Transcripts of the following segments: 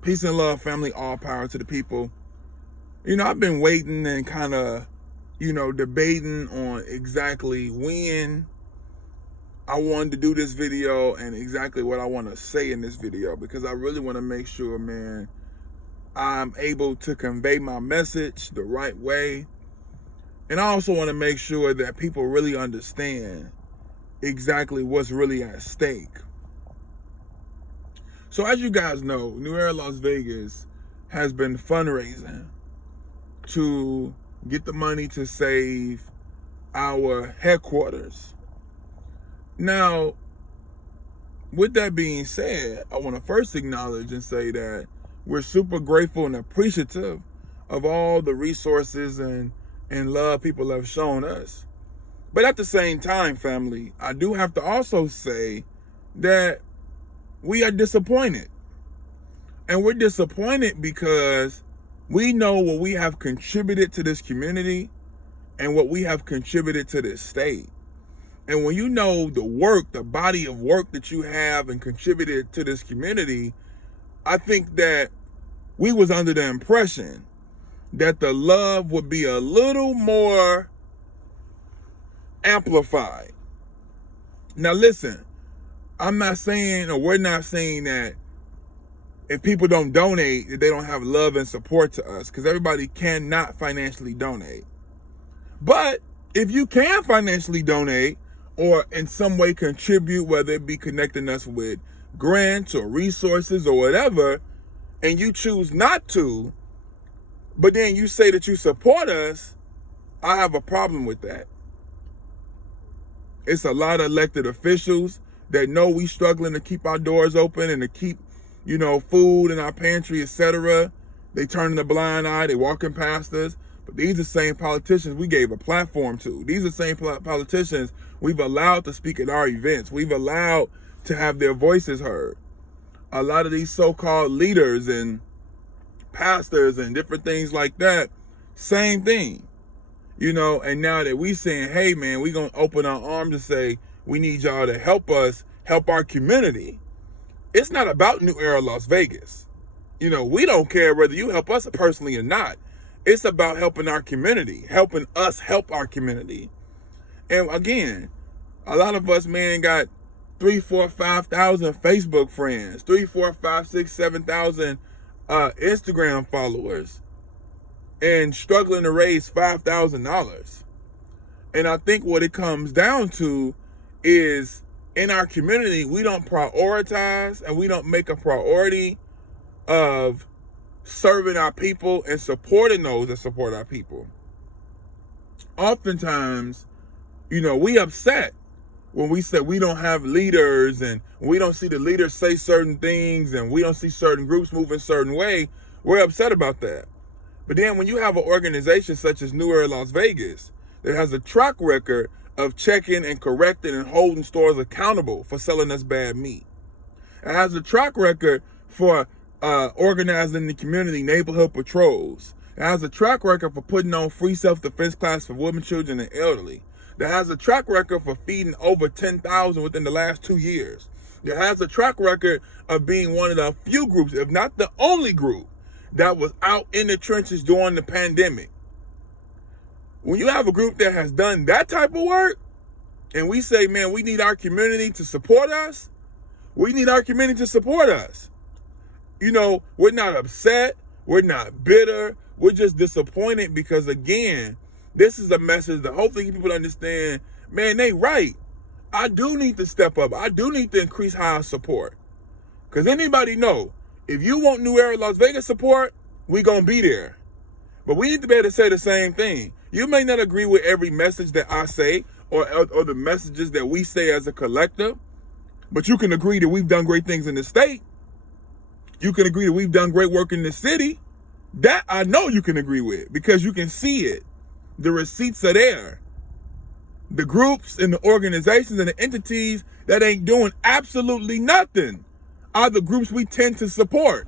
Peace and love, family, all power to the people. I've been waiting and kind of, debating on exactly when I wanted to do this video and exactly what I want to say in this video, because I really want to make sure, man, I'm able to convey my message the right way. And I also want to make sure that people really understand exactly what's really at stake. So as you guys know, New Era Las Vegas has been fundraising to get the money to save our headquarters. Now, with that being said, I want to first acknowledge and say that we're super grateful and appreciative of all the resources and love people have shown us. But at the same time, family, I do have to also say that we are disappointed. And we're disappointed because we know what we have contributed to this community and what we have contributed to this state. And when you know the work, the body of work that you have and contributed to this community, I think that we was under the impression that the love would be a little more amplified. Now listen, I'm not saying, or we're not saying that if people don't donate, that they don't have love and support to us, because everybody cannot financially donate. But if you can financially donate or in some way contribute, whether it be connecting us with grants or resources or whatever, and you choose not to, but then you say that you support us, I have a problem with that. It's a lot of elected officials that know we struggling to keep our doors open and to keep, food in our pantry, etc. They turning a blind eye, they walking past us. But these are the same politicians we gave a platform to. These are the same politicians we've allowed to speak at our events. We've allowed to have their voices heard. A lot of these so-called leaders and pastors and different things like that, same thing. And now that we saying, hey man, we gonna open our arms and say, we need y'all to help us help our community. It's not about New Era Las Vegas. We don't care whether you help us personally or not. It's about helping our community, helping us help our community. And again, a lot of us, man, got 3, 4, 5,000 Facebook friends, 3, 4, 5, 6, 7,000 Instagram followers, and struggling to raise $5,000. And I think what it comes down to is, in our community, we don't prioritize and we don't make a priority of serving our people and supporting those that support our people. Oftentimes, we upset when we say we don't have leaders and we don't see the leaders say certain things and we don't see certain groups move in a certain way. We're upset about that. But then when you have an organization such as New Era Las Vegas that has a track record of checking and correcting and holding stores accountable for selling us bad meat, it has a track record for organizing the community neighborhood patrols, it has a track record for putting on free self-defense class for women, children, and elderly, that has a track record for feeding over 10,000 within the last 2 years, that has a track record of being one of the few groups, if not the only group, that was out in the trenches during the pandemic. When you have a group that has done that type of work, and we say, man, we need our community to support us, we need our community to support us. We're not upset, we're not bitter, we're just disappointed because, again, this is a message that hopefully people understand, man, they right. I do need to step up. I do need to increase higher support. Because anybody know, if you want New Era Las Vegas support, we gonna be there. But we need to be able to say the same thing. You may not agree with every message that I say or the messages that we say as a collective, but you can agree that we've done great things in the state. You can agree that we've done great work in the city. That I know you can agree with because you can see it. The receipts are there. The groups and the organizations and the entities that ain't doing absolutely nothing are the groups we tend to support.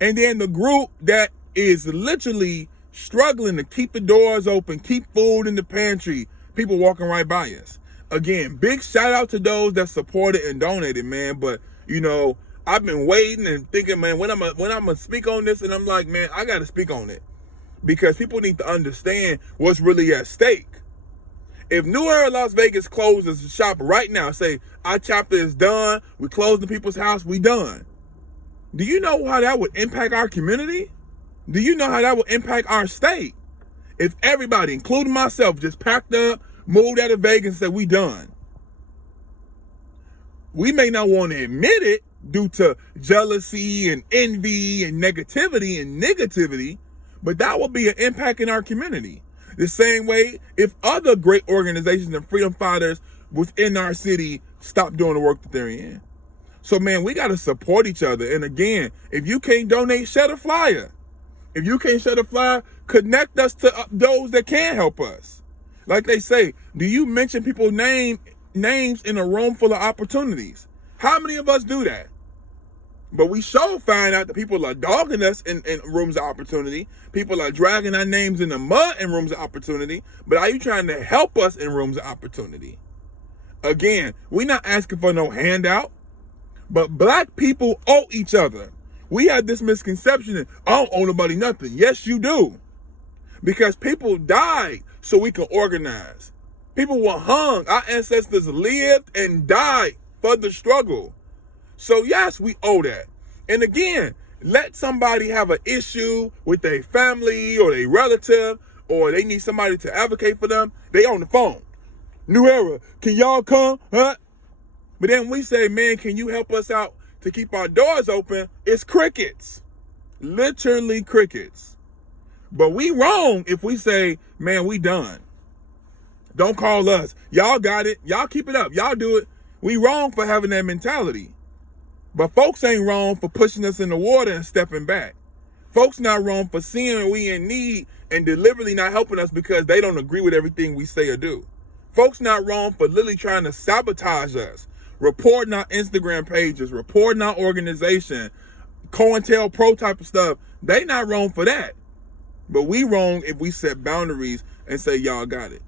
And then the group that is literally struggling to keep the doors open, keep food in the pantry, people walking right by us. Again, big shout out to those that supported and donated, man. But, I've been waiting and thinking, man, when I'm gonna speak on this, and I'm like, man, I gotta speak on it because people need to understand what's really at stake. If New Era Las Vegas closes the shop right now, say our chapter is done, we close the people's house, we done. Do you know how that would impact our community? Do you know how that would impact our state? If everybody, including myself, just packed up, moved out of Vegas and said, we done. We may not want to admit it due to jealousy and envy and negativity, but that will be an impact in our community. The same way if other great organizations and freedom fighters within our city stop doing the work that they're in. So, man, we got to support each other. And again, if you can't donate, share a flyer. If you can't share a flyer, connect us to those that can help us. Like they say, do you mention people's names in a room full of opportunities? How many of us do that? But we sure find out that people are dogging us in rooms of opportunity. People are dragging our names in the mud in rooms of opportunity. But are you trying to help us in rooms of opportunity? Again, we're not asking for no handout. But black people owe each other. We have this misconception that I don't owe nobody nothing. Yes, you do. Because people died so we can organize. People were hung. Our ancestors lived and died for the struggle. So yes, we owe that. And again, let somebody have an issue with their family or their relative, or they need somebody to advocate for them. They on the phone. New Era, can y'all come? Huh? But then we say, man, can you help us out to keep our doors open? It's crickets. Literally crickets. But we wrong if we say, man, we done. Don't call us. Y'all got it. Y'all keep it up. Y'all do it. We wrong for having that mentality. But folks ain't wrong for pushing us in the water and stepping back. Folks not wrong for seeing we in need and deliberately not helping us because they don't agree with everything we say or do. Folks not wrong for literally trying to sabotage us, reporting our Instagram pages, reporting our organization, COINTELPRO type of stuff. They not wrong for that. But we wrong if we set boundaries and say, y'all got it.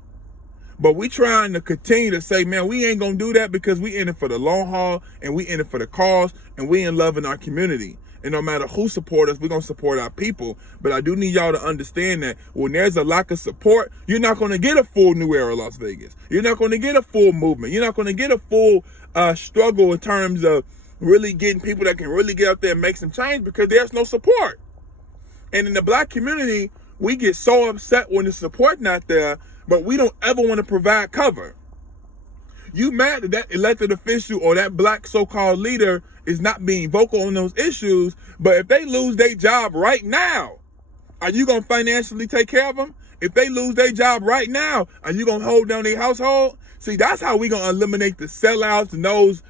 But we trying to continue to say, man, we ain't going to do that because we in it for the long haul and we in it for the cause and we in love in our community. And no matter who support us, we're going to support our people. But I do need y'all to understand that when there's a lack of support, you're not going to get a full New Era Las Vegas. You're not going to get a full movement. You're not going to get a full struggle in terms of really getting people that can really get out there and make some change because there's no support. And in the black community, we get so upset when the support not there, but we don't ever want to provide cover. You mad that that elected official or that black so-called leader is not being vocal on those issues, but if they lose their job right now, are you going to financially take care of them? If they lose their job right now, are you going to hold down their household? See, that's how we going to eliminate the sellouts and those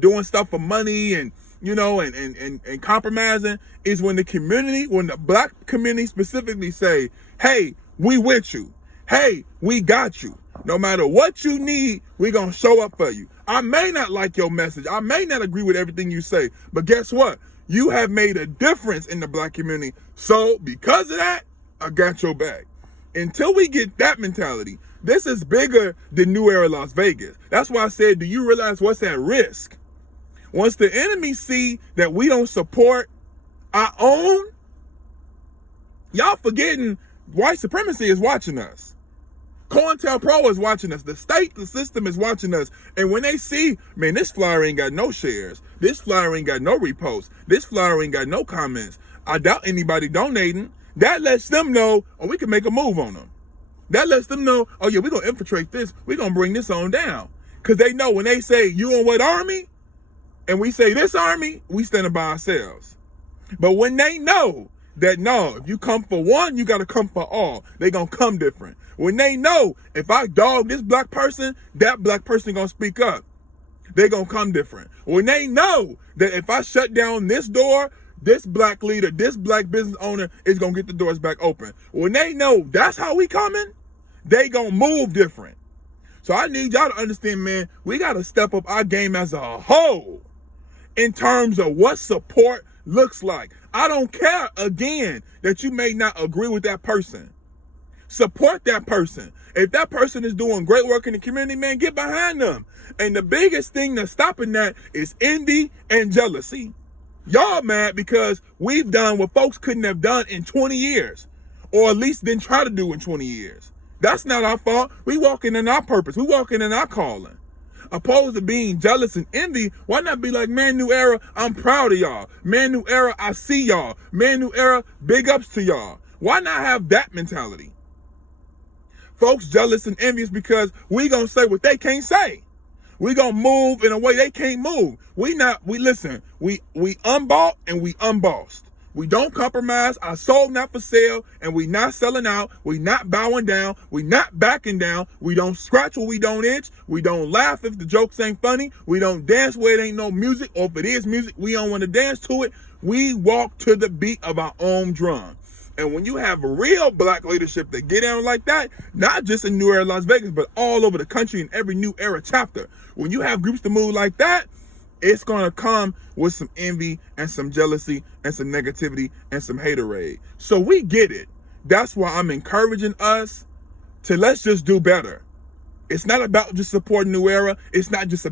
doing stuff for money and, you know, and compromising, is when the community, when the black community specifically say, hey, we with you. Hey, we got you. No matter what you need, we're going to show up for you. I may not like your message. I may not agree with everything you say. But guess what? You have made a difference in the black community. So because of that, I got your back. Until we get that mentality, this is bigger than New Era Las Vegas. That's why I said, do you realize what's at risk? Once the enemy see that we don't support our own, y'all forgetting white supremacy is watching us. COINTELPRO is watching us. The state, the system is watching us. And when they see, man, this flyer ain't got no shares. This flyer ain't got no reposts. This flyer ain't got no comments. I doubt anybody donating. That lets them know, oh, we can make a move on them. That lets them know, oh, yeah, we're going to infiltrate this. We're going to bring this on down. Because they know when they say, you on what army? And we say this army, we standing by ourselves. But when they know that, no, if you come for one, you got to come for all. They going to come different. When they know if I dog this black person, that black person going to speak up. They going to come different. When they know that if I shut down this door, this black leader, this black business owner is going to get the doors back open. When they know that's how we coming, they going to move different. So I need y'all to understand, man, we got to step up our game as a whole in terms of what support looks like. I don't care, again, that you may not agree with that person. Support that person. If that person is doing great work in the community, man, get behind them. And the biggest thing that's stopping that is envy and jealousy. Y'all mad because we've done what folks couldn't have done in 20 years, or at least didn't try to do in 20 years. That's not our fault. We walking in our purpose. We walking in our calling. Opposed to being jealous and envy, why not be like, man, New Era, I'm proud of y'all. Man, New Era, I see y'all. Man, New Era, big ups to y'all. Why not have that mentality? Folks jealous and envious because we gonna say what they can't say. We gonna move in a way they can't move. We unbought and we unbossed. We don't compromise. Our soul not for sale, and we not selling out. We not bowing down. We not backing down. We don't scratch where we don't itch. We don't laugh if the jokes ain't funny. We don't dance where it ain't no music, or if it is music, we don't want to dance to it. We walk to the beat of our own drum. And when you have real black leadership that get down like that, not just in New Era Las Vegas, but all over the country in every New Era chapter, when you have groups to move like that, it's going to come with some envy and some jealousy and some negativity and some haterade. So we get it. That's why I'm encouraging us to let's just do better. It's not about just supporting New Era. It's not just